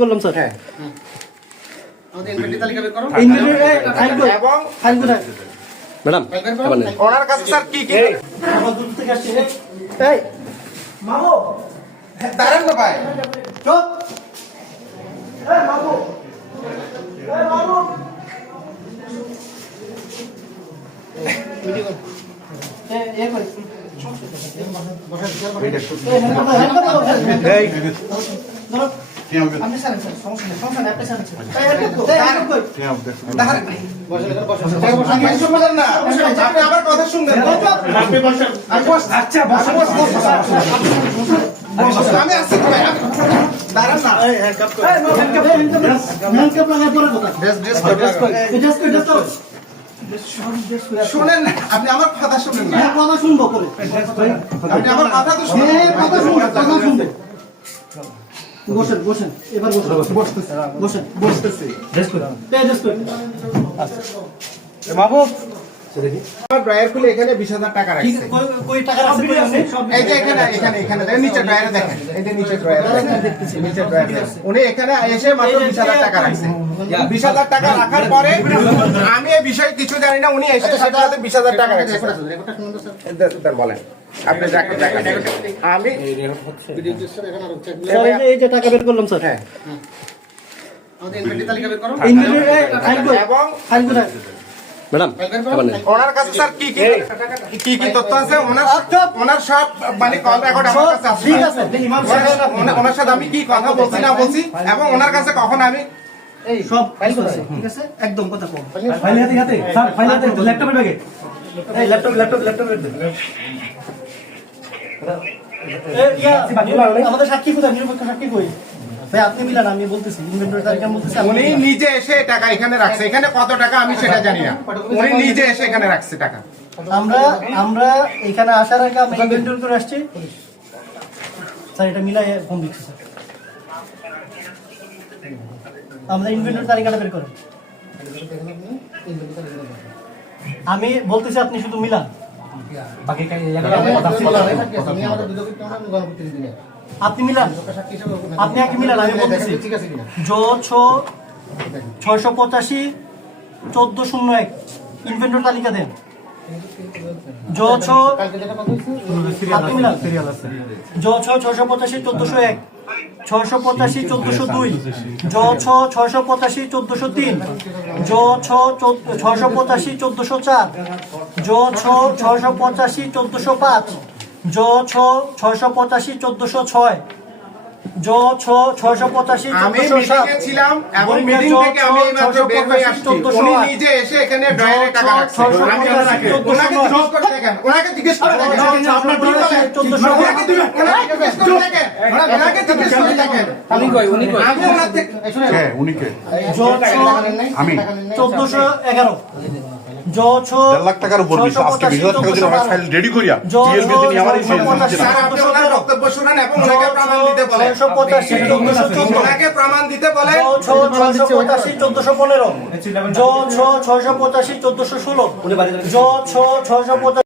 করলাম স্যার। হ্যাঁ আমাদের ইনভেন্টরি তালিকা বের করো। ইনভেন্টরি ফাইল কই? এবং ফাইল কোথায়? ম্যাডাম আবার নেন। ওনার কাছে স্যার কি কি আমার দূর থেকে আসছে। এই মামু দাঁড়ান না ভাই চুপ। এই মামু, এই মামু এ কই? এই ধরো। আপনি স্যার সমস্যা নেই আপনি স্যার। এই হেল্প কই? দাঁড়ান আমি এসব বলেন না আপনি আমার কথা শুনবেন আপনি বসেন আচ্ছা বসেন আমি আসছি ভাই দাঁড়ান না এই হ্যান্ডকাপ কই? এই হ্যান্ডকাপ লাগায় পরে কথা। ড্রেস কই এই জাস্ট কই দাও। শুনেন না আপনি আমার কথা শুনেন না হ্যাঁ কথা শুনবো করে। আপনি আমার কথা তো শুনেন হ্যাঁ কথা শুনবো, কথা শুনবো। বসেন বসেন এবার বসেন। বসেন বসতেছি ড্রেস কই? এই ড্রেস কই? মাহবুব আমার ড্রয়ার খুলে এখানে 20,000 টাকা কি রাখছে কই টাকা রাখছে কই আছে? এই যে এখানে দেখেন নিচে ড্রয়ারে দেখেন এই যে নিচে ড্রয়ারে দেখেন নিচে ড্রয়ারে উনি এখানে এসে মাত্র 20,000 টাকা রাখছে 20,000 টাকা রাখার পরে আমি এই বিষয়ে কিছু জানি না উনি এসে সাথে সাথে 20,000 টাকা রাখছে দেন বলেন আপনি দেখেন আমি স্যার এই যে টাকা বের করলাম স্যার। হ্যাঁ আমাদের ইনভেন্টরি তালিকা বের করো। ইনভেন্টরি ফাইল কই? এবং ফাইল কোথায়? ম্যাডাম আবার নেন। ওনার কাছে স্যার কি কি তথ্য আছে ওনার সব মানে কল রেকর্ড আমার কাছে আছে ঠিক আছে ইমাম সাহেব ওনার সাথে আমি কি কথা বলছি না বলছি এবং ওনার কাছে কখন আমি এই সব ফাইল আছে ঠিক আছে একদম কথা কম। ফাইল হাতে স্যার ফাইল হাতে ল্যাপটপের ব্যাগে এই ল্যাপটপের দে। এই ইয়া আমাদের সাক্ষী কোথায়? নিরপেক্ষ সাক্ষী কই? ভাই আপনি মিলান আমি বলতেছি ইনভেন্টরি তারিখ আমি বলতেছি। উনি নিজে এসে টাকা এখানে রাখছে এখানে কত টাকা আমি সেটা জানি না উনি নিজে এসে এখানে রাখছে টাকা আমরা এখানে আসার আগে আমি ইনভেন্টরি করে আসছি স্যার। এটা মিলাই ফোন দিচ্ছি স্যার। আমরা ইনভেন্টরি তালিকাটা বের করেন। আমি বলতেছি আপনি শুধু মিলান। বাকি আপনি মিলান আপনি আগে মিলান আমি বলতেছি জ 685 1401 ইনভেন্টরি তালিকা দেন। জ 6 আপনি মিলান জ 685 1401 685 1402 জ 685 1403 জ 685 1404 জ 685 1405 জ 685 1406 জ 685 আমি মিটিং এ ছিলাম এবং মিটিং থেকে আমি এইমাত্র বের হয়ে আসছি উনি নিজে এসে এখানে ড্রয়ারে টাকা রাখছে আমি ওনাকে জিজ্ঞেস করে দেখেন ওনাকে জিজ্ঞেস করে দেখেন আপনার কি বলেন ওনাকে জিজ্ঞেস করে দেখেন ওনাকে জিজ্ঞেস করে দেখেন উনি কই আমি ওনার থেকে হ্যাঁ উনি কে জ 1411 জ 1.5 লাখ টাকার উপর বিশ আজকে 20,000 টাকা দিয়ে আমার ফাইল রেডি করিয়া টিএলবি তে নিয়ে আমার এই স্যার আপনি ওনার বক্তব্য শুনেন এবং ওনাকে প্রমাণ দিতে বলেন 685 1414 ওনাকে প্রমাণ দিতে বলেন জ 685 1415 জ 685 1416 জ 685